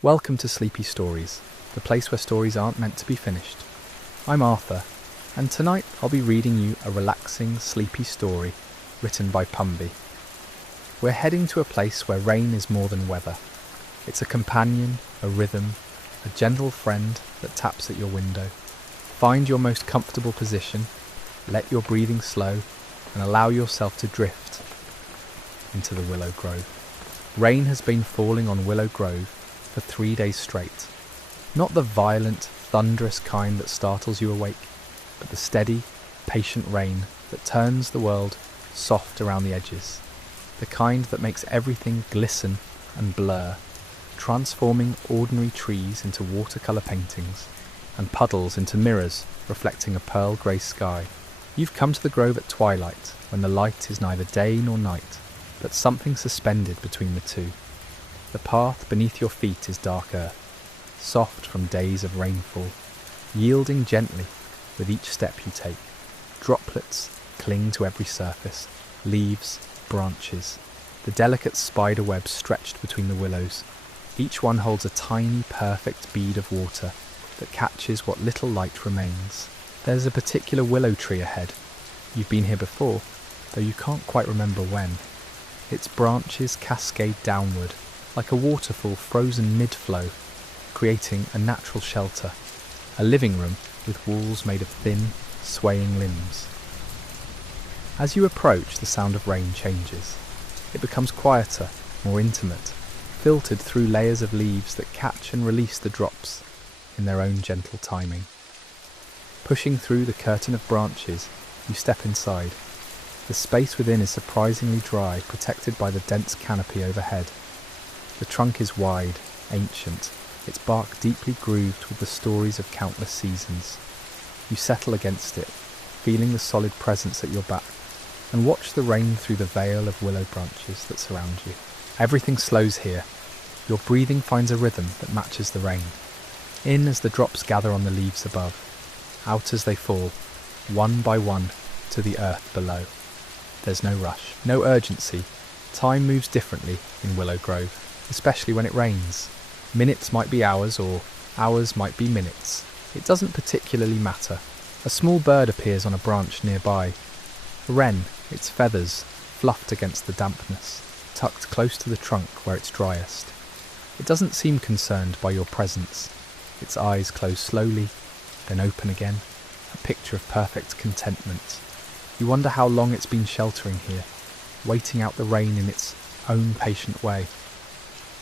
Welcome to Sleepy Stories, the place where stories aren't meant to be finished. I'm Arthur, and tonight I'll be reading you a relaxing, sleepy story written by Pumby. We're heading to a place where rain is more than weather. It's a companion, a rhythm, a gentle friend that taps at your window. Find your most comfortable position, let your breathing slow, and allow yourself to drift into the Willow Grove. Rain has been falling on Willow Grove for 3 days straight. Not the violent, thunderous kind that startles you awake, but the steady, patient rain that turns the world soft around the edges. The kind that makes everything glisten and blur, transforming ordinary trees into watercolour paintings and puddles into mirrors reflecting a pearl grey sky. You've come to the grove at twilight, when the light is neither day nor night, but something suspended between the two. The path beneath your feet is dark earth, soft from days of rainfall, yielding gently with each step you take. Droplets cling to every surface, leaves, branches, the delicate spider webs stretched between the willows. Each one holds a tiny, perfect bead of water that catches what little light remains. There's a particular willow tree ahead. You've been here before, though you can't quite remember when. Its branches cascade downward, like a waterfall frozen mid-flow, creating a natural shelter, a living room with walls made of thin, swaying limbs. As you approach, the sound of rain changes. It becomes quieter, more intimate, filtered through layers of leaves that catch and release the drops in their own gentle timing. Pushing through the curtain of branches, you step inside. The space within is surprisingly dry, protected by the dense canopy overhead. The trunk is wide, ancient, its bark deeply grooved with the stories of countless seasons. You settle against it, feeling the solid presence at your back, and watch the rain through the veil of willow branches that surround you. Everything slows here. Your breathing finds a rhythm that matches the rain. In as the drops gather on the leaves above, out as they fall, one by one, to the earth below. There's no rush, no urgency. Time moves differently in Willow Grove, especially when it rains. Minutes might be hours, or hours might be minutes. It doesn't particularly matter. A small bird appears on a branch nearby. A wren, its feathers fluffed against the dampness, tucked close to the trunk where it's driest. It doesn't seem concerned by your presence. Its eyes close slowly, then open again, a picture of perfect contentment. You wonder how long it's been sheltering here, waiting out the rain in its own patient way.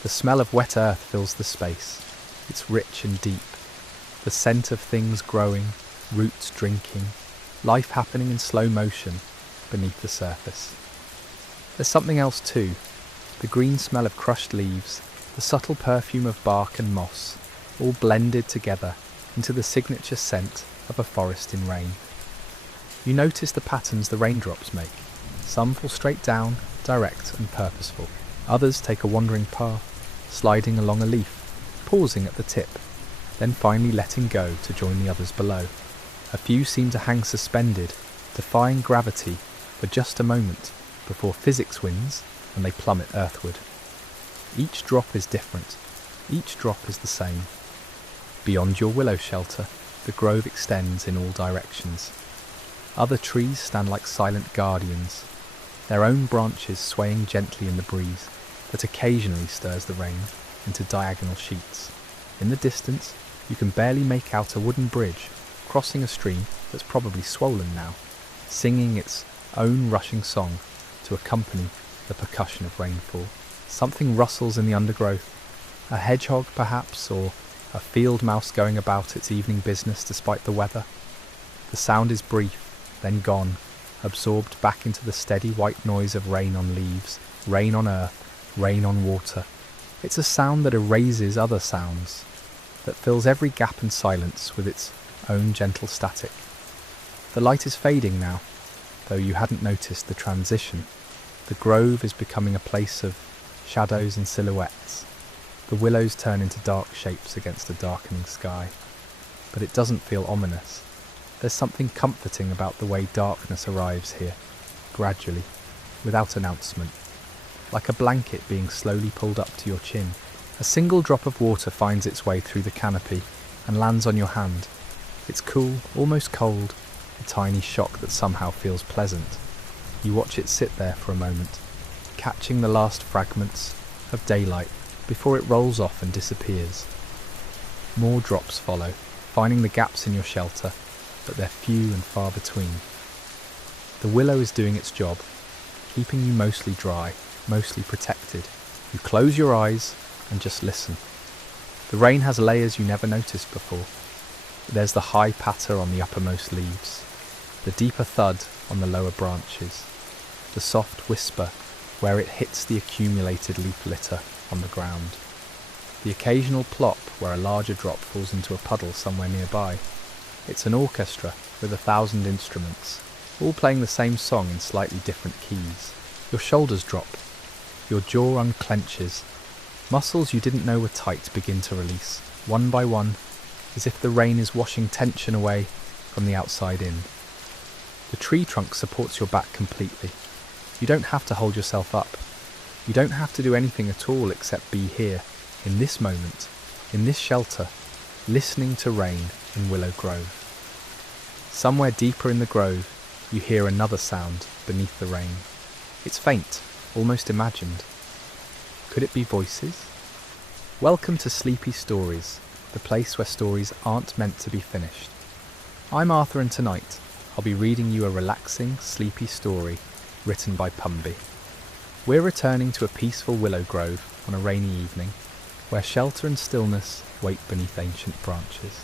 The smell of wet earth fills the space. It's rich and deep. The scent of things growing, roots drinking, life happening in slow motion beneath the surface. There's something else too. The green smell of crushed leaves, the subtle perfume of bark and moss, all blended together into the signature scent of a forest in rain. You notice the patterns the raindrops make. Some fall straight down, direct and purposeful. Others take a wandering path, sliding along a leaf, pausing at the tip, then finally letting go to join the others below. A few seem to hang suspended, defying gravity for just a moment before physics wins and they plummet earthward. Each drop is different. Each drop is the same. Beyond your willow shelter, the grove extends in all directions. Other trees stand like silent guardians, their own branches swaying gently in the breeze that occasionally stirs the rain into diagonal sheets. In the distance, you can barely make out a wooden bridge crossing a stream that's probably swollen now, singing its own rushing song to accompany the percussion of rainfall. Something rustles in the undergrowth, a hedgehog perhaps, or a field mouse going about its evening business despite the weather. The sound is brief, then gone, absorbed back into the steady white noise of rain on leaves, rain on earth, rain on water. It's a sound that erases other sounds, that fills every gap and silence with its own gentle static. The light is fading now, though you hadn't noticed the transition. The grove is becoming a place of shadows and silhouettes. The willows turn into dark shapes against a darkening sky. But it doesn't feel ominous. There's something comforting about the way darkness arrives here, gradually, without announcement, like a blanket being slowly pulled up to your chin. A single drop of water finds its way through the canopy and lands on your hand. It's cool, almost cold, a tiny shock that somehow feels pleasant. You watch it sit there for a moment, catching the last fragments of daylight before it rolls off and disappears. More drops follow, finding the gaps in your shelter, but they're few and far between. The willow is doing its job, keeping you mostly dry, mostly protected. You close your eyes and just listen. The rain has layers you never noticed before. There's the high patter on the uppermost leaves, the deeper thud on the lower branches, the soft whisper where it hits the accumulated leaf litter on the ground, the occasional plop where a larger drop falls into a puddle somewhere nearby. It's an orchestra with 1,000 instruments, all playing the same song in slightly different keys. Your shoulders drop, your jaw unclenches, muscles you didn't know were tight begin to release, one by one, as if the rain is washing tension away from the outside in. The tree trunk supports your back completely. You don't have to hold yourself up. You don't have to do anything at all except be here, in this moment, in this shelter, listening to rain in Willow Grove. Somewhere deeper in the grove, you hear another sound beneath the rain. It's faint, almost imagined. Could it be voices? Welcome to Sleepy Stories, the place where stories aren't meant to be finished. I'm Arthur, and tonight I'll be reading you a relaxing, sleepy story written by Pumby. We're returning to a peaceful willow grove on a rainy evening, where shelter and stillness wait beneath ancient branches.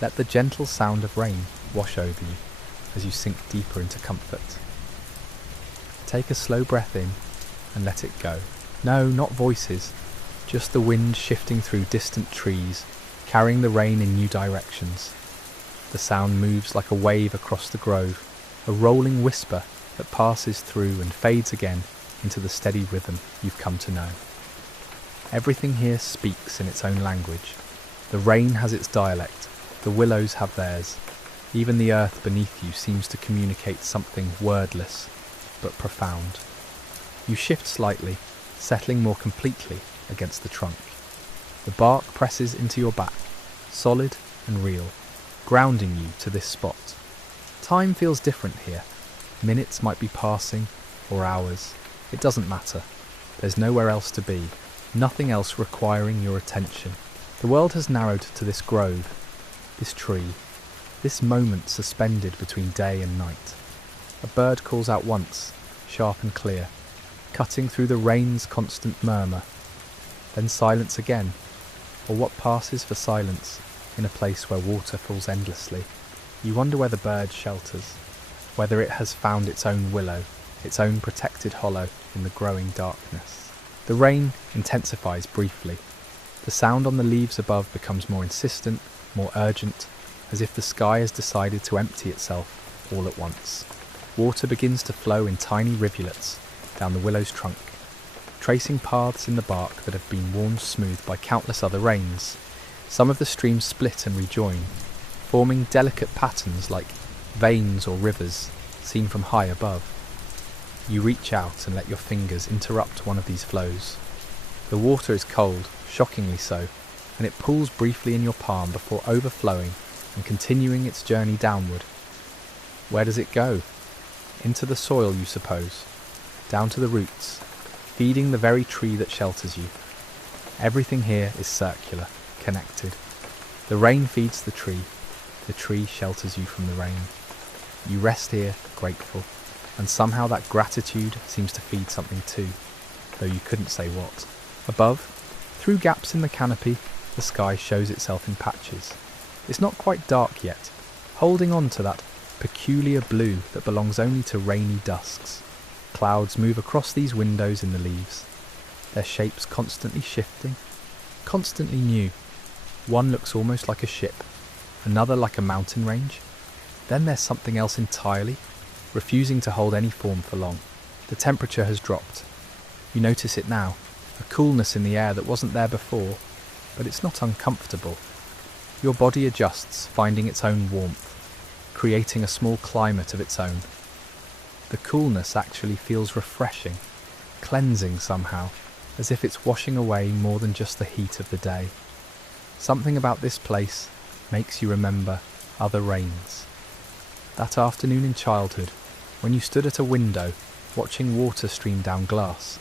Let the gentle sound of rain wash over you as you sink deeper into comfort. Take a slow breath in and let it go. No, not voices, just the wind shifting through distant trees, carrying the rain in new directions. The sound moves like a wave across the grove, a rolling whisper that passes through and fades again into the steady rhythm you've come to know. Everything here speaks in its own language. The rain has its dialect, the willows have theirs. Even the earth beneath you seems to communicate something wordless, but profound. You shift slightly, settling more completely against the trunk. The bark presses into your back, solid and real, grounding you to this spot. Time feels different here. Minutes might be passing, or hours. It doesn't matter. There's nowhere else to be, nothing else requiring your attention. The world has narrowed to this grove, this tree, this moment suspended between day and night. A bird calls out once, sharp and clear, cutting through the rain's constant murmur. Then silence again, or what passes for silence in a place where water falls endlessly. You wonder where the bird shelters, whether it has found its own willow, its own protected hollow in the growing darkness. The rain intensifies briefly. The sound on the leaves above becomes more insistent, more urgent, as if the sky has decided to empty itself all at once. Water begins to flow in tiny rivulets down the willow's trunk, tracing paths in the bark that have been worn smooth by countless other rains. Some of the streams split and rejoin, forming delicate patterns like veins or rivers seen from high above. You reach out and let your fingers interrupt one of these flows. The water is cold, shockingly so, and it pools briefly in your palm before overflowing and continuing its journey downward. Where does it go? Into the soil, you suppose, down to the roots, feeding the very tree that shelters you. Everything here is circular, connected. The rain feeds the tree shelters you from the rain. You rest here, grateful, and somehow that gratitude seems to feed something too, though you couldn't say what. Above, through gaps in the canopy, the sky shows itself in patches. It's not quite dark yet, holding on to that peculiar blue that belongs only to rainy dusks. Clouds move across these windows in the leaves, their shapes constantly shifting, constantly new. One looks almost like a ship, another like a mountain range. Then there's something else entirely, refusing to hold any form for long. The temperature has dropped. You notice it now, a coolness in the air that wasn't there before, but it's not uncomfortable. Your body adjusts, finding its own warmth, creating a small climate of its own. The coolness actually feels refreshing, cleansing somehow, as if it's washing away more than just the heat of the day. Something about this place makes you remember other rains. That afternoon in childhood, when you stood at a window watching water stream down glass,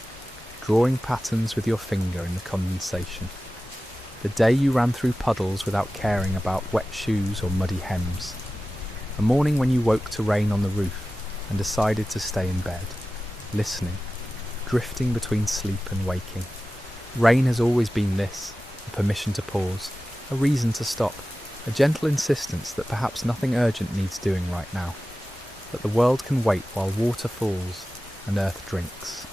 drawing patterns with your finger in the condensation. The day you ran through puddles without caring about wet shoes or muddy hems. A morning when you woke to rain on the roof and decided to stay in bed, listening, drifting between sleep and waking. Rain has always been this, a permission to pause, a reason to stop, a gentle insistence that perhaps nothing urgent needs doing right now, that the world can wait while water falls and earth drinks.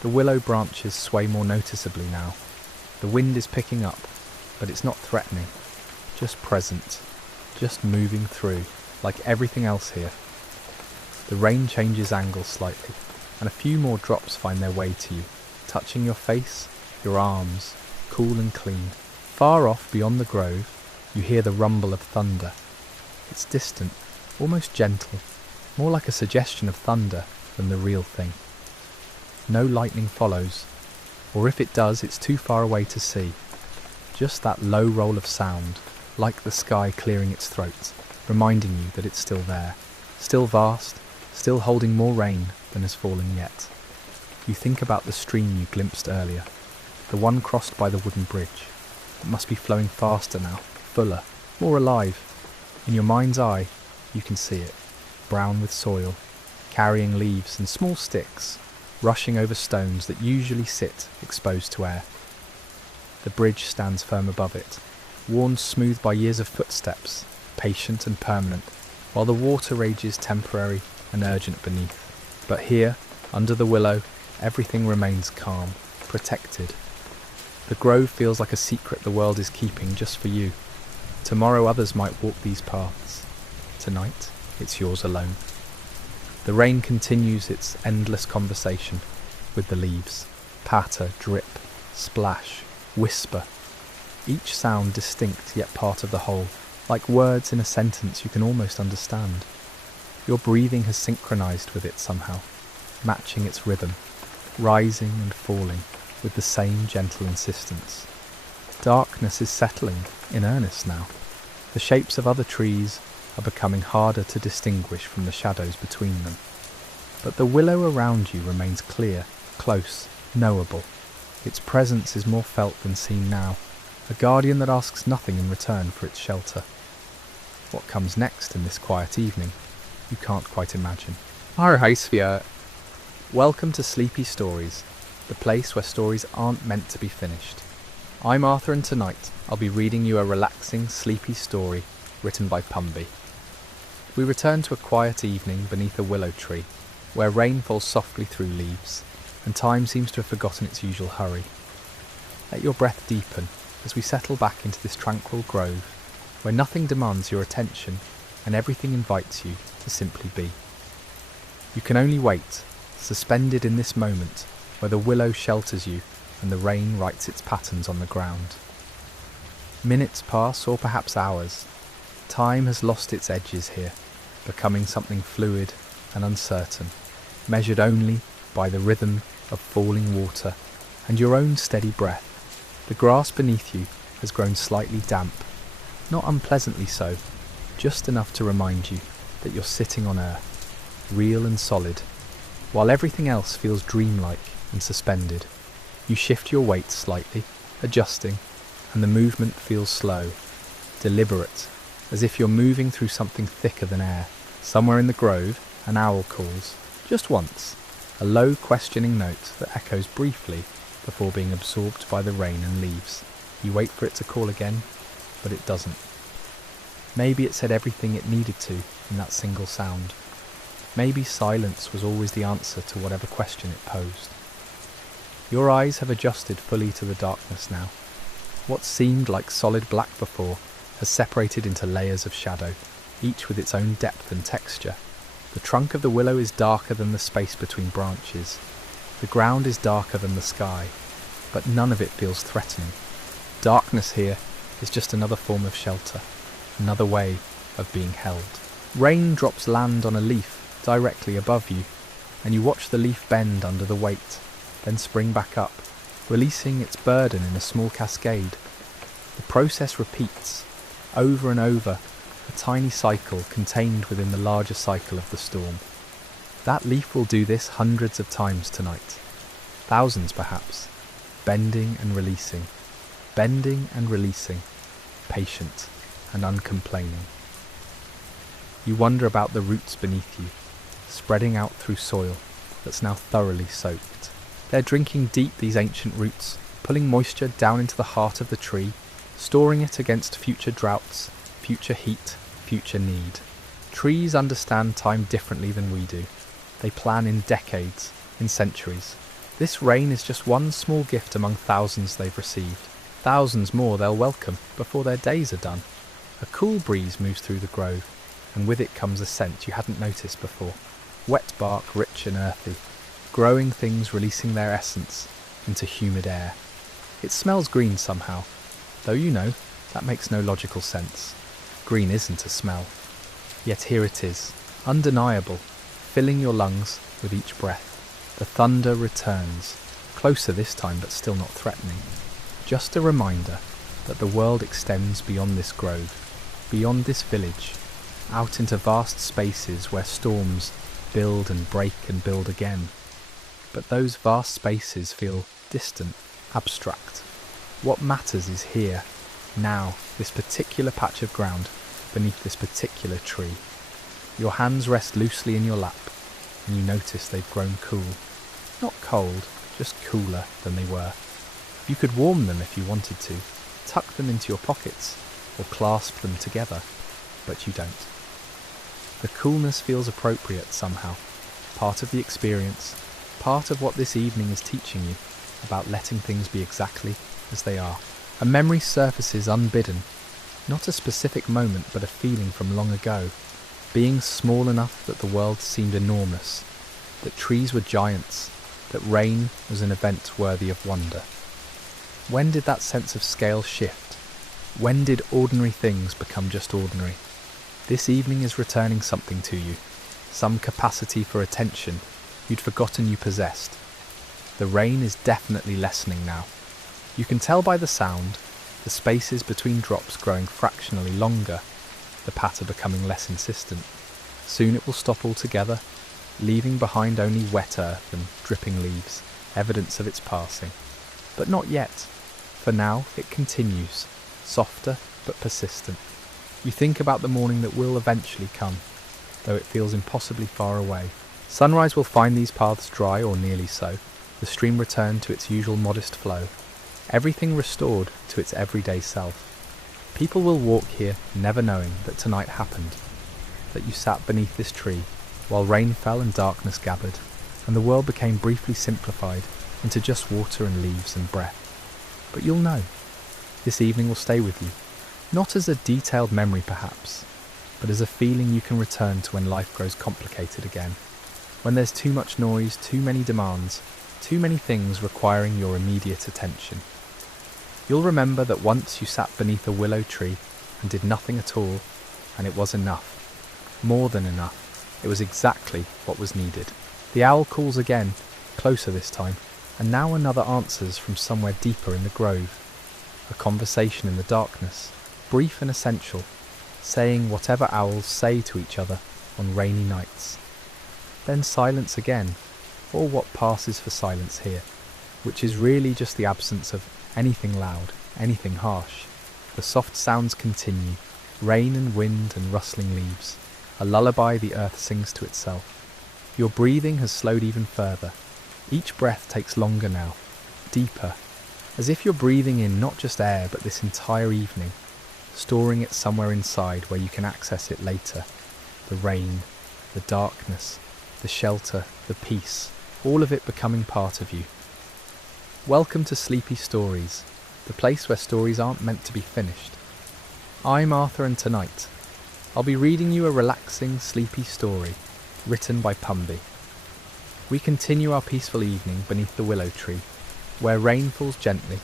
The willow branches sway more noticeably now. The wind is picking up, but it's not threatening, just present, just moving through, like everything else here. The rain changes angle slightly, and a few more drops find their way to you, touching your face, your arms, cool and clean. Far off beyond the grove, you hear the rumble of thunder. It's distant, almost gentle, more like a suggestion of thunder than the real thing. No lightning follows, or if it does, it's too far away to see. Just that low roll of sound, like the sky clearing its throat, reminding you that it's still there, still vast, still holding more rain than has fallen yet. You think about the stream you glimpsed earlier, the one crossed by the wooden bridge. It must be flowing faster now, fuller, more alive. In your mind's eye, you can see it, brown with soil, carrying leaves and small sticks, rushing over stones that usually sit exposed to air. The bridge stands firm above it, worn smooth by years of footsteps, patient and permanent, while the water rages temporary and urgent beneath. But here, under the willow, everything remains calm, protected. The grove feels like a secret the world is keeping just for you. Tomorrow others might walk these paths. Tonight, it's yours alone. The rain continues its endless conversation with the leaves. Patter, drip, splash, whisper. Each sound distinct yet part of the whole, like words in a sentence you can almost understand. Your breathing has synchronized with it somehow, matching its rhythm, rising and falling with the same gentle insistence. Darkness is settling in earnest now. The shapes of other trees are becoming harder to distinguish from the shadows between them. But the willow around you remains clear, close, knowable. Its presence is more felt than seen now, a guardian that asks nothing in return for its shelter. What comes next in this quiet evening, you can't quite imagine. Welcome to Sleepy Stories, the place where stories aren't meant to be finished. I'm Arthur, and tonight I'll be reading you a relaxing, sleepy story written by Pumby. We return to a quiet evening beneath a willow tree, where rain falls softly through leaves, and time seems to have forgotten its usual hurry. Let your breath deepen as we settle back into this tranquil grove, where nothing demands your attention and everything invites you to simply be. You can only wait, suspended in this moment where the willow shelters you and the rain writes its patterns on the ground. Minutes pass, or perhaps hours. Time has lost its edges here, becoming something fluid and uncertain, measured only by the rhythm of falling water and your own steady breath. The grass beneath you has grown slightly damp, not unpleasantly so, just enough to remind you that you're sitting on earth, real and solid, while everything else feels dreamlike and suspended. You shift your weight slightly, adjusting, and the movement feels slow, deliberate, as if you're moving through something thicker than air. Somewhere in the grove, an owl calls, just once, a low questioning note that echoes briefly before being absorbed by the rain and leaves. You wait for it to call again, but it doesn't. Maybe it said everything it needed to in that single sound. Maybe silence was always the answer to whatever question it posed. Your eyes have adjusted fully to the darkness now. What seemed like solid black before has separated into layers of shadow, each with its own depth and texture. The trunk of the willow is darker than the space between branches. The ground is darker than the sky, but none of it feels threatening. Darkness here is just another form of shelter, another way of being held. Raindrops land on a leaf directly above you, and you watch the leaf bend under the weight, then spring back up, releasing its burden in a small cascade. The process repeats, over and over, a tiny cycle contained within the larger cycle of the storm. That leaf will do this hundreds of times tonight. Thousands perhaps, bending and releasing, patient and uncomplaining. You wonder about the roots beneath you, spreading out through soil that's now thoroughly soaked. They're drinking deep, these ancient roots, pulling moisture down into the heart of the tree, storing it against future droughts, future heat, future need. Trees understand time differently than we do. They plan in decades, in centuries. This rain is just one small gift among thousands they've received. Thousands more they'll welcome before their days are done. A cool breeze moves through the grove, and with it comes a scent you hadn't noticed before. Wet bark, rich and earthy, growing things releasing their essence into humid air. It smells green somehow, though you know that makes no logical sense. Green isn't a smell. Yet here it is, undeniable, filling your lungs with each breath. The thunder returns, closer this time but still not threatening. Just a reminder that the world extends beyond this grove, beyond this village, out into vast spaces where storms build and break and build again. But those vast spaces feel distant, abstract. What matters is here, now, this particular patch of ground, beneath this particular tree. Your hands rest loosely in your lap, and you notice they've grown cool. Not cold, just cooler than they were. You could warm them if you wanted to, tuck them into your pockets, or clasp them together, but you don't. The coolness feels appropriate somehow, part of the experience, part of what this evening is teaching you about letting things be exactly as they are. A memory surfaces unbidden, not a specific moment but a feeling from long ago, being small enough that the world seemed enormous, that trees were giants, that rain was an event worthy of wonder. When did that sense of scale shift? When did ordinary things become just ordinary? This evening is returning something to you, some capacity for attention you'd forgotten you possessed. The rain is definitely lessening now. You can tell by the sound, the spaces between drops growing fractionally longer, the patter becoming less insistent. Soon it will stop altogether, leaving behind only wet earth and dripping leaves, evidence of its passing. But not yet. For now it continues, softer but persistent. You think about the morning that will eventually come, though it feels impossibly far away. Sunrise will find these paths dry or nearly so, the stream return to its usual modest flow, everything restored to its everyday self. People will walk here never knowing that tonight happened, that you sat beneath this tree while rain fell and darkness gathered, and the world became briefly simplified into just water and leaves and breath. But you'll know. This evening will stay with you, not as a detailed memory perhaps, but as a feeling you can return to when life grows complicated again, when there's too much noise, too many demands, too many things requiring your immediate attention. You'll remember that once you sat beneath a willow tree and did nothing at all, and it was enough, more than enough. It was exactly what was needed. The owl calls again, closer this time, and now another answers from somewhere deeper in the grove. A conversation in the darkness, brief and essential, saying whatever owls say to each other on rainy nights. Then silence again, or what passes for silence here, which is really just the absence of anything loud, anything harsh. The soft sounds continue, rain and wind and rustling leaves, a lullaby the earth sings to itself. Your breathing has slowed even further. Each breath takes longer now, deeper, as if you're breathing in not just air but this entire evening, storing it somewhere inside where you can access it later. The rain, the darkness, the shelter, the peace, all of it becoming part of you. Welcome to Sleepy Stories, the place where stories aren't meant to be finished. I'm Arthur, and tonight I'll be reading you a relaxing, sleepy story written by Pumby. We continue our peaceful evening beneath the willow tree, where rain falls gently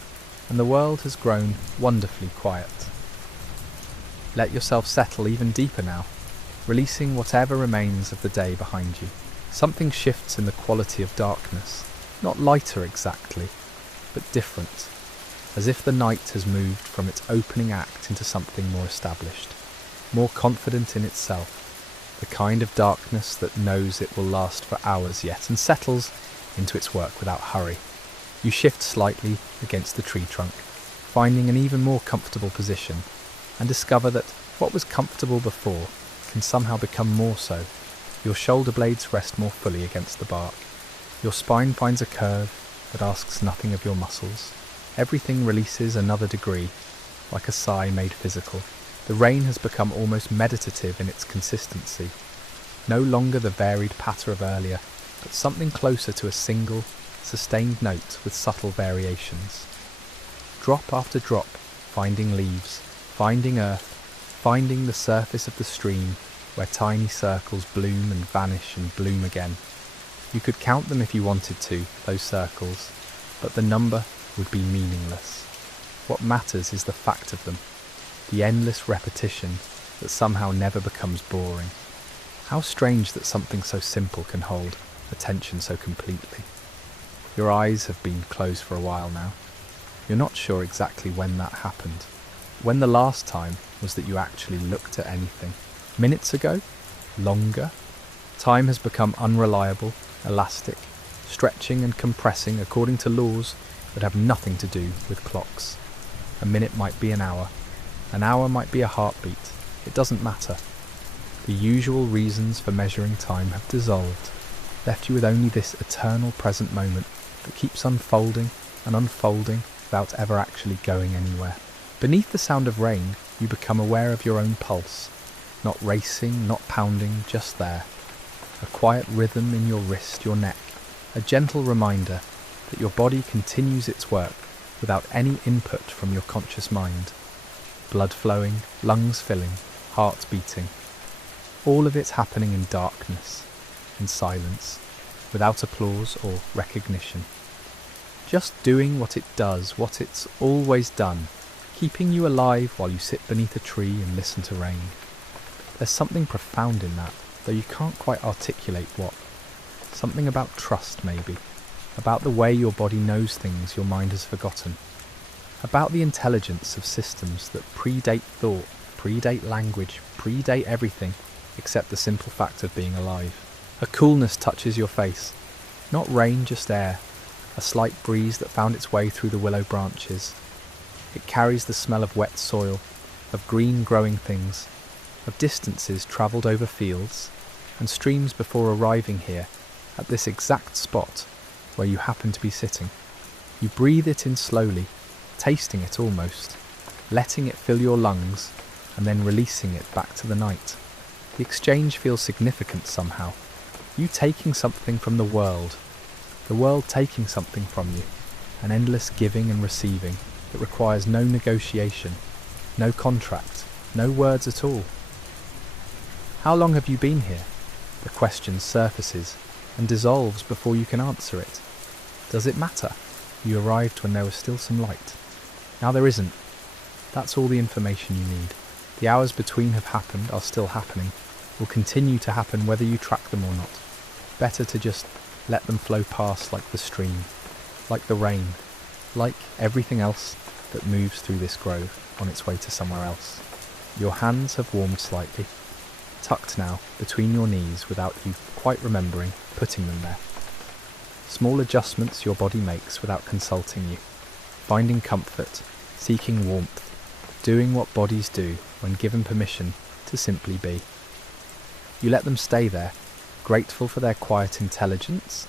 and the world has grown wonderfully quiet. Let yourself settle even deeper now, releasing whatever remains of the day behind you. Something shifts in the quality of darkness, Not lighter exactly, but different, as if the night has moved from its opening act into something more established, more confident in itself, the kind of darkness that knows it will last for hours yet and settles into its work without hurry. You shift slightly against the tree trunk, finding an even more comfortable position, and discover that what was comfortable before can somehow become more so. Your shoulder blades rest more fully against the bark. Your spine finds a curve that asks nothing of your muscles. Everything releases another degree, like a sigh made physical. The rain has become almost meditative in its consistency. No longer the varied patter of earlier, but something closer to a single, sustained note with subtle variations. Drop after drop, finding leaves, finding earth, finding the surface of the stream where tiny circles bloom and vanish and bloom again. You could count them if you wanted to, those circles, but the number would be meaningless. What matters is the fact of them, the endless repetition that somehow never becomes boring. How strange that something so simple can hold attention so completely. Your eyes have been closed for a while now. You're not sure exactly when that happened. When the last time was that you actually looked at anything. Minutes ago? Longer? Time has become unreliable, elastic, stretching and compressing according to laws that have nothing to do with clocks. A minute might be an hour might be a heartbeat. It doesn't matter. The usual reasons for measuring time have dissolved, left you with only this eternal present moment that keeps unfolding and unfolding without ever actually going anywhere. Beneath the sound of rain, you become aware of your own pulse, not racing, not pounding, just there. A quiet rhythm in your wrist, your neck, a gentle reminder that your body continues its work without any input from your conscious mind. Blood flowing, lungs filling, heart beating. All of it's happening in darkness, in silence, without applause or recognition. Just doing what it does, what it's always done, keeping you alive while you sit beneath a tree and listen to rain. There's something profound in that, though you can't quite articulate what. Something about trust, maybe. About the way your body knows things your mind has forgotten. About the intelligence of systems that predate thought, predate language, predate everything except the simple fact of being alive. A coolness touches your face. Not rain, just air. A slight breeze that found its way through the willow branches. It carries the smell of wet soil, of green growing things, of distances travelled over fields, and streams before arriving here, at this exact spot where you happen to be sitting. You breathe it in slowly, tasting it almost, letting it fill your lungs, and then releasing it back to the night. The exchange feels significant somehow. You taking something from the world taking something from you, an endless giving and receiving that requires no negotiation, no contract, no words at all. How long have you been here? The question surfaces and dissolves before you can answer it. Does it matter? You arrived when there was still some light. Now there isn't. That's all the information you need. The hours between have happened, are still happening, will continue to happen whether you track them or not. Better to just let them flow past like the stream, like the rain, like everything else that moves through this grove on its way to somewhere else. Your hands have warmed slightly, tucked now between your knees without you quite remembering putting them there. Small adjustments your body makes without consulting you, finding comfort, seeking warmth, doing what bodies do when given permission to simply be. You let them stay there, grateful for their quiet intelligence,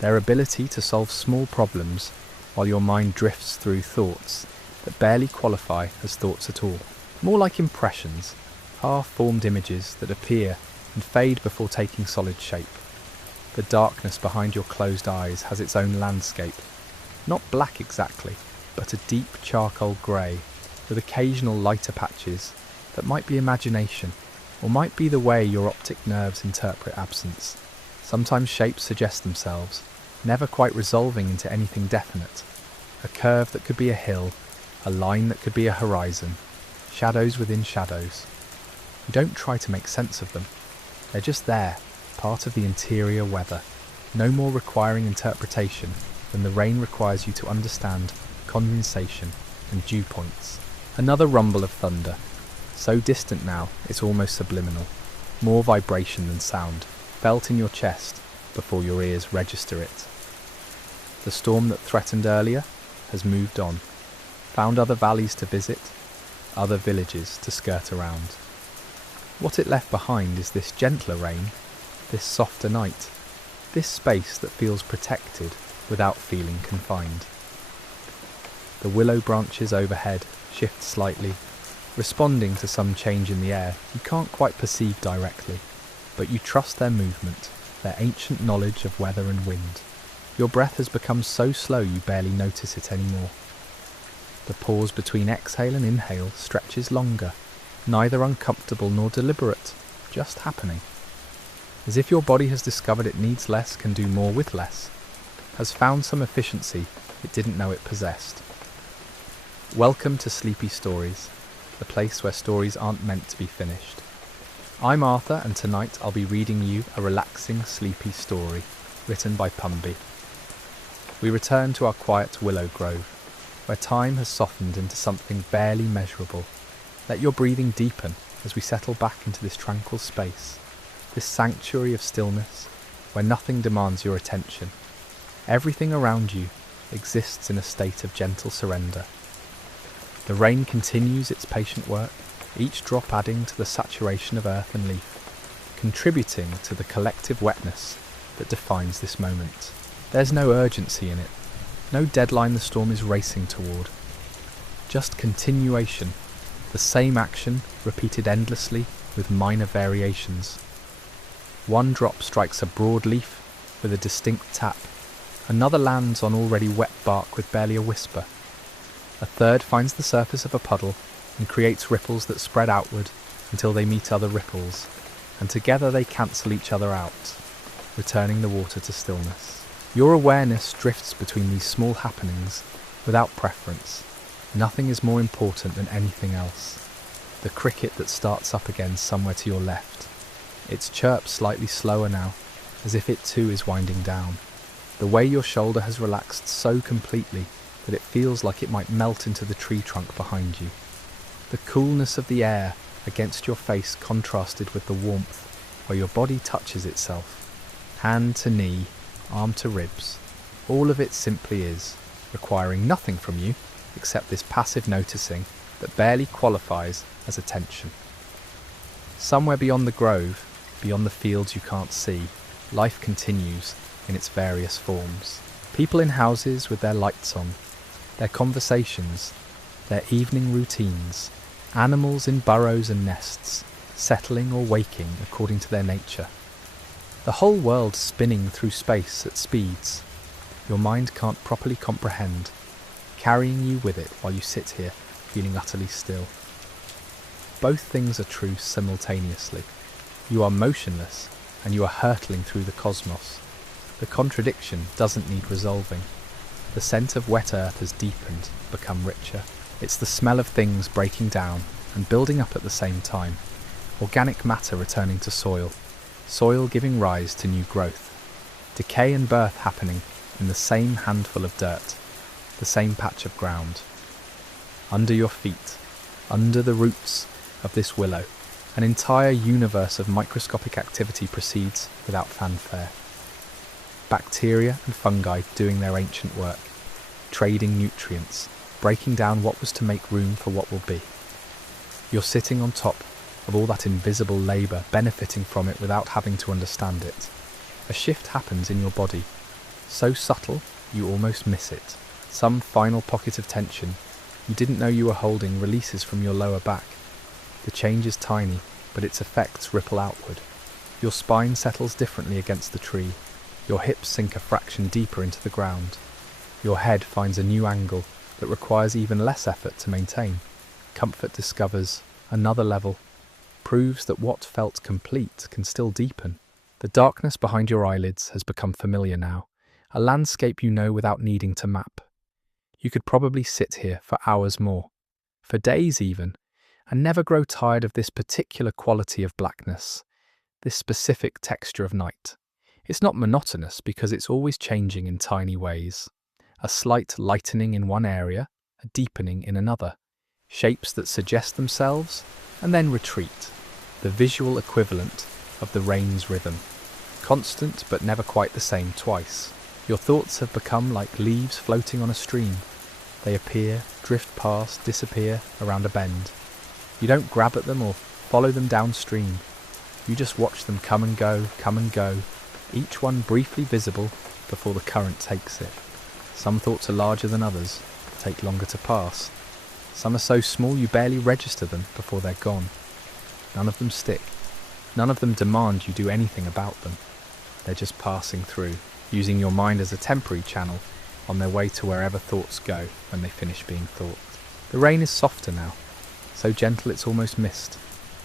their ability to solve small problems while your mind drifts through thoughts that barely qualify as thoughts at all, more like impressions, half-formed images that appear and fade before taking solid shape. The darkness behind your closed eyes has its own landscape, not black exactly, but a deep charcoal grey, with occasional lighter patches that might be imagination, or might be the way your optic nerves interpret absence. Sometimes shapes suggest themselves, never quite resolving into anything definite. A curve that could be a hill, a line that could be a horizon, shadows within shadows. You don't try to make sense of them. They're just there, part of the interior weather, no more requiring interpretation when the rain requires you to understand condensation and dew points. Another rumble of thunder, so distant now it's almost subliminal, more vibration than sound, felt in your chest before your ears register it. The storm that threatened earlier has moved on, found other valleys to visit, other villages to skirt around. What it left behind is this gentler rain, this softer night, this space that feels protected without feeling confined. The willow branches overhead shift slightly, responding to some change in the air you can't quite perceive directly, but you trust their movement, their ancient knowledge of weather and wind. Your breath has become so slow you barely notice it anymore. The pause between exhale and inhale stretches longer, neither uncomfortable nor deliberate, just happening. As if your body has discovered it needs less, can do more with less, has found some efficiency it didn't know it possessed. Welcome to Sleepy Stories, the place where stories aren't meant to be finished. I'm Arthur, and tonight I'll be reading you a relaxing, sleepy story written by Pumby. We return to our quiet willow grove, where time has softened into something barely measurable. Let your breathing deepen as we settle back into this tranquil space, this sanctuary of stillness where nothing demands your attention. Everything around you exists in a state of gentle surrender. The rain continues its patient work, each drop adding to the saturation of earth and leaf, contributing to the collective wetness that defines this moment. There's no urgency in it, no deadline the storm is racing toward. Just continuation, the same action repeated endlessly with minor variations. One drop strikes a broad leaf with a distinct tap, another lands on already wet bark with barely a whisper. A third finds the surface of a puddle and creates ripples that spread outward until they meet other ripples, and together they cancel each other out, returning the water to stillness. Your awareness drifts between these small happenings without preference. Nothing is more important than anything else. The cricket that starts up again somewhere to your left. Its chirp slightly slower now, as if it too is winding down. The way your shoulder has relaxed so completely that it feels like it might melt into the tree trunk behind you. The coolness of the air against your face contrasted with the warmth where your body touches itself. Hand to knee, arm to ribs. All of it simply is, requiring nothing from you except this passive noticing that barely qualifies as attention. Somewhere beyond the grove, beyond the fields you can't see, life continues in its various forms. People in houses with their lights on, their conversations, their evening routines, animals in burrows and nests, settling or waking according to their nature. The whole world spinning through space at speeds your mind can't properly comprehend, carrying you with it while you sit here feeling utterly still. Both things are true simultaneously. You are motionless and you are hurtling through the cosmos. The contradiction doesn't need resolving. The scent of wet earth has deepened, become richer. It's the smell of things breaking down and building up at the same time. Organic matter returning to soil, soil giving rise to new growth. Decay and birth happening in the same handful of dirt, the same patch of ground. Under your feet, under the roots of this willow, an entire universe of microscopic activity proceeds without fanfare. Bacteria and fungi doing their ancient work, trading nutrients, breaking down what was to make room for what will be. You're sitting on top of all that invisible labour, benefiting from it without having to understand it. A shift happens in your body, so subtle you almost miss it. Some final pocket of tension you didn't know you were holding releases from your lower back. The change is tiny, but its effects ripple outward. Your spine settles differently against the tree. Your hips sink a fraction deeper into the ground. Your head finds a new angle that requires even less effort to maintain. Comfort discovers another level, proves that what felt complete can still deepen. The darkness behind your eyelids has become familiar now, a landscape you know without needing to map. You could probably sit here for hours more, for days even, and never grow tired of this particular quality of blackness, this specific texture of night. It's not monotonous because it's always changing in tiny ways. a slight lightening in one area, a deepening in another, shapes that suggest themselves and then retreat, the visual equivalent of the rain's rhythm, constant but never quite the same twice. Your thoughts have become like leaves floating on a stream. They appear, drift past, disappear around a bend. You don't grab at them or follow them downstream. You just watch them come and go, each one briefly visible before the current takes it. Some thoughts are larger than others, take longer to pass. Some are so small you barely register them before they're gone. None of them stick. None of them demand you do anything about them. They're just passing through, using your mind as a temporary channel on their way to wherever thoughts go when they finish being thought. The rain is softer now, so gentle it's almost mist.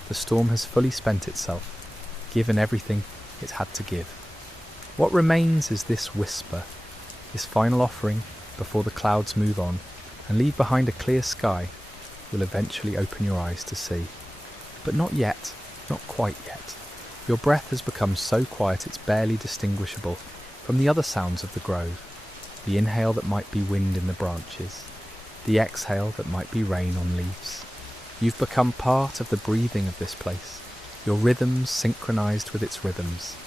The storm has fully spent itself, given everything it had to give. What remains is this whisper, this final offering before the clouds move on and leave behind a clear sky you'll eventually open your eyes to see. But not yet, not quite yet. Your breath has become so quiet it's barely distinguishable from the other sounds of the grove. The inhale that might be wind in the branches, the exhale that might be rain on leaves. You've become part of the breathing of this place, your rhythms synchronized with its rhythms,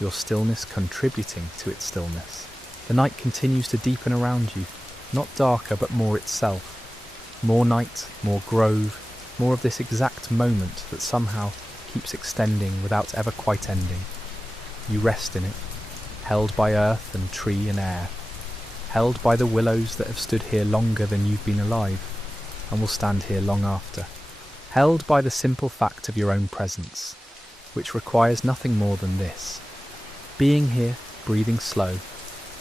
your stillness contributing to its stillness. The night continues to deepen around you, not darker but more itself. More night, more grove, more of this exact moment that somehow keeps extending without ever quite ending. You rest in it, held by earth and tree and air, held by the willows that have stood here longer than you've been alive, and will stand here long after, held by the simple fact of your own presence, which requires nothing more than this: being here, breathing slow,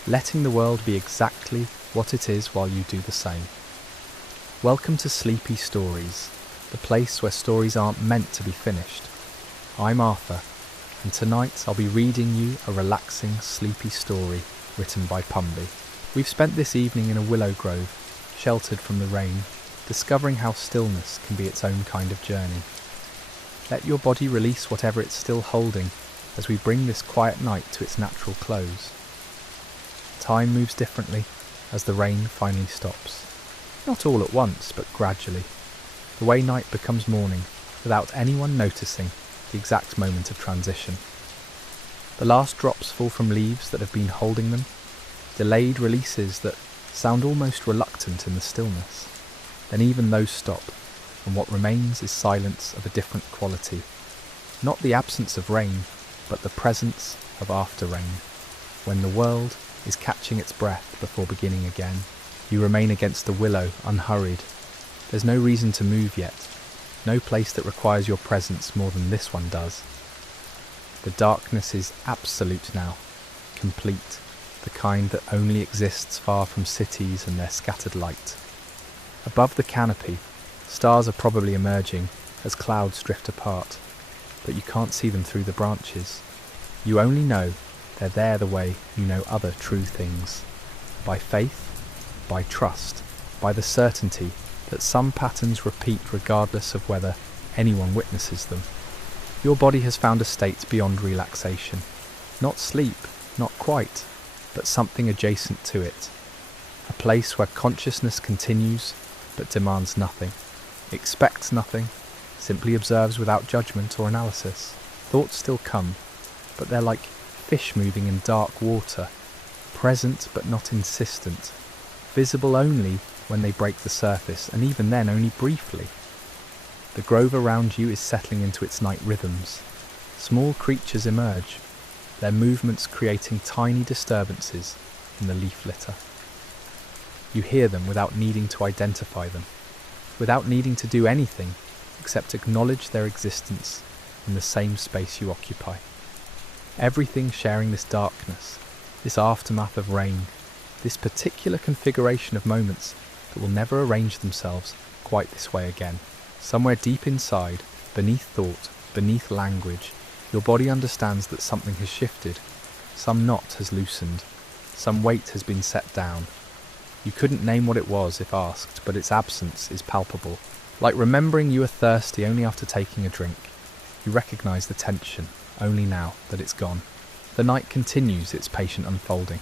letting the world be exactly what it is while you do the same. Welcome to Sleepy Stories, the place where stories aren't meant to be finished. I'm Arthur, and tonight I'll be reading you a relaxing, sleepy story written by Pumby. We've spent this evening in a willow grove, sheltered from the rain, discovering how stillness can be its own kind of journey. Let your body release whatever it's still holding as we bring this quiet night to its natural close. Time moves differently as the rain finally stops. Not all at once, but gradually. The way night becomes morning, without anyone noticing the exact moment of transition. The last drops fall from leaves that have been holding them, delayed releases that sound almost reluctant in the stillness. Then even those stop, and what remains is silence of a different quality. Not the absence of rain, but the presence of after rain. When the world is catching its breath before beginning again, you remain against the willow, unhurried. There's no reason to move yet, no place that requires your presence more than this one does. The darkness is absolute now, complete, the kind that only exists far from cities and their scattered light. Above the canopy, stars are probably emerging as clouds drift apart, but you can't see them through the branches. You only know they're there the way you know other true things. By faith, by trust, by the certainty that some patterns repeat regardless of whether anyone witnesses them. Your body has found a state beyond relaxation. Not sleep, not quite, but something adjacent to it. A place where consciousness continues but demands nothing, expects nothing, simply observes without judgment or analysis. Thoughts still come, but they're like fish moving in dark water, present but not insistent, visible only when they break the surface, and even then only briefly. The grove around you is settling into its night rhythms. Small creatures emerge, their movements creating tiny disturbances in the leaf litter. You hear them without needing to identify them, without needing to do anything except acknowledge their existence in the same space you occupy. Everything sharing this darkness, this aftermath of rain, this particular configuration of moments that will never arrange themselves quite this way again. Somewhere deep inside, beneath thought, beneath language, your body understands that something has shifted, some knot has loosened, some weight has been set down. You couldn't name what it was if asked, but its absence is palpable. Like remembering you were thirsty only after taking a drink. You recognise the tension only now that it's gone. The night continues its patient unfolding.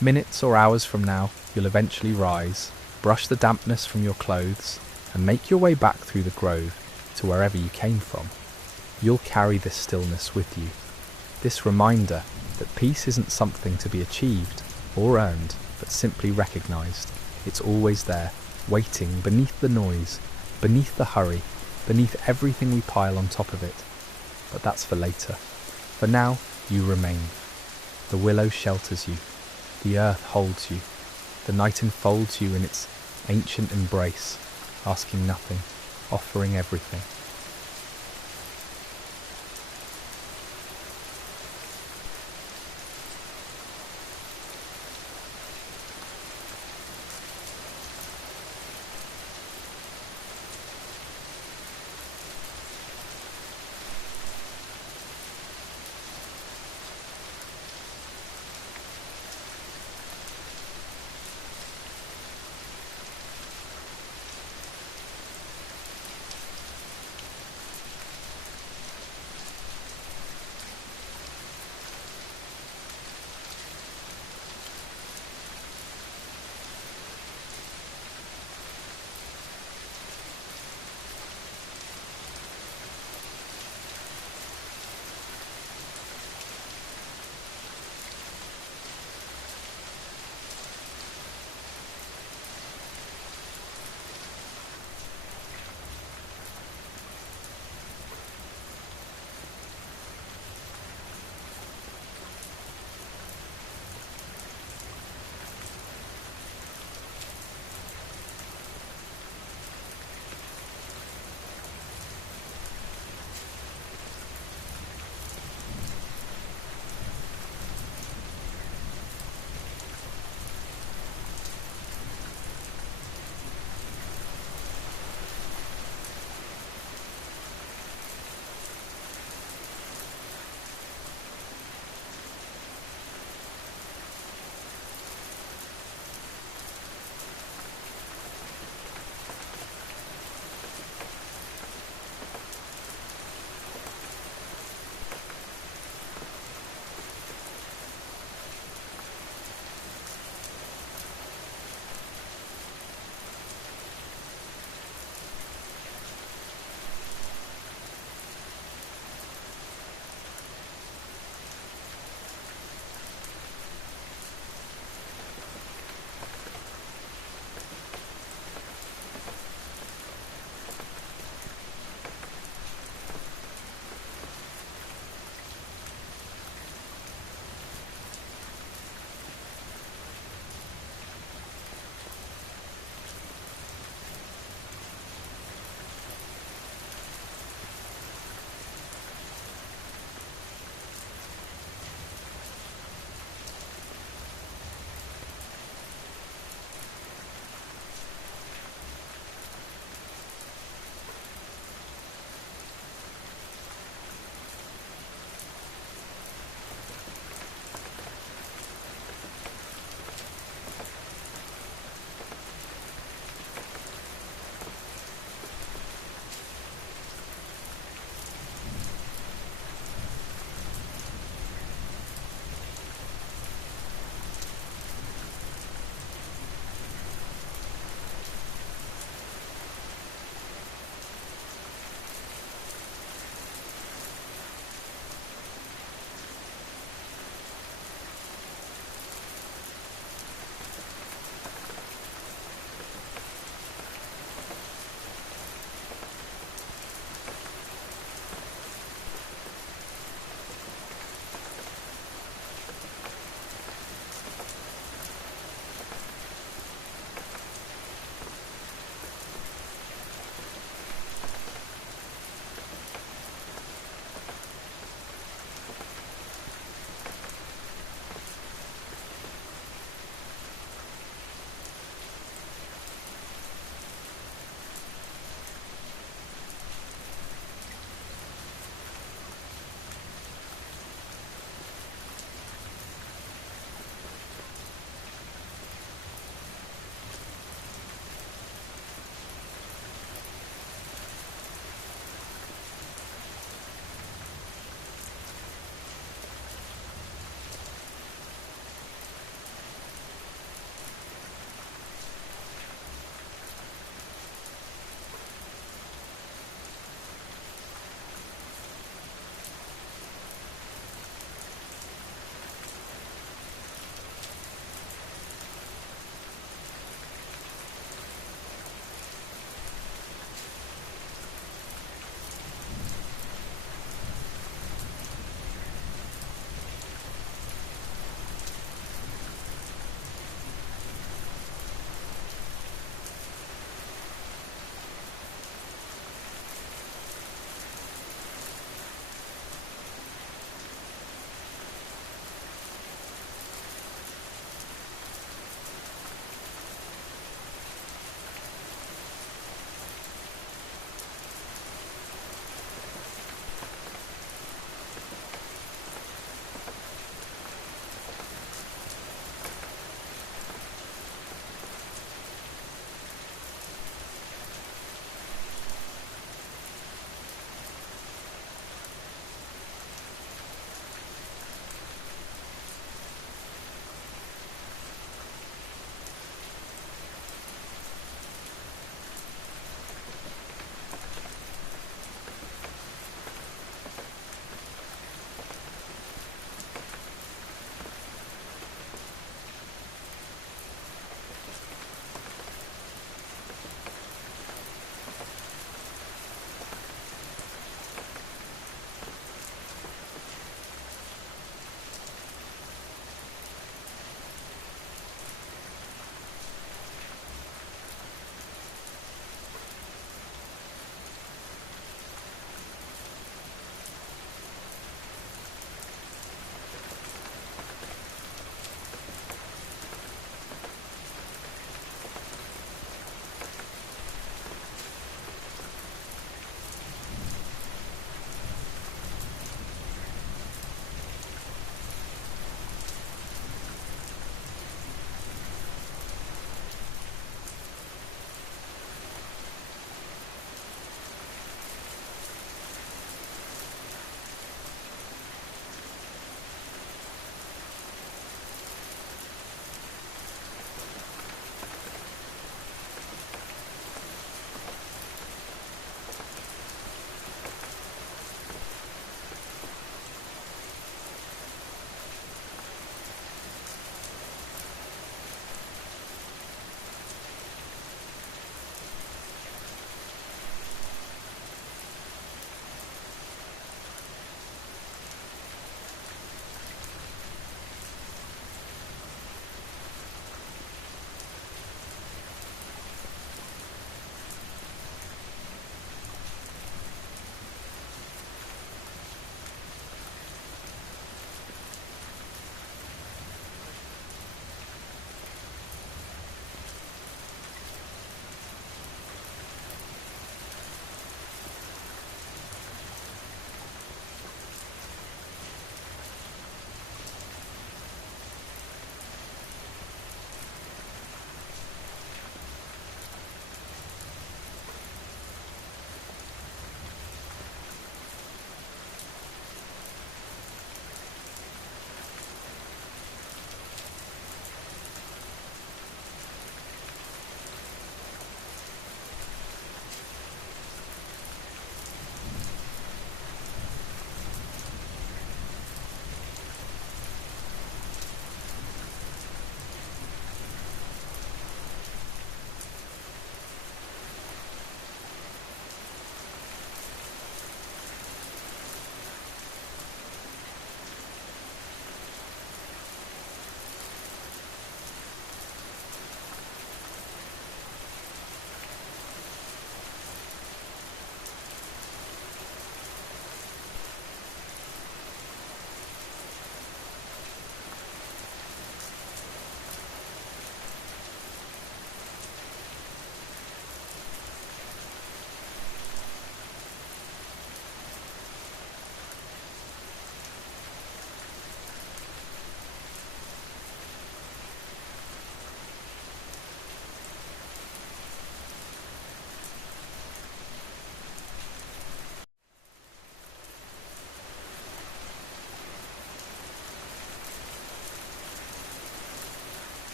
Minutes or hours from now, you'll eventually rise, brush the dampness from your clothes, and make your way back through the grove to wherever you came from. You'll carry this stillness with you, this reminder that peace isn't something to be achieved or earned, but simply recognized. It's always there, waiting beneath the noise, beneath the hurry, beneath everything we pile on top of it. But that's for later. For now, you remain. The willow shelters you. The earth holds you. The night enfolds you in its ancient embrace, asking nothing, offering everything.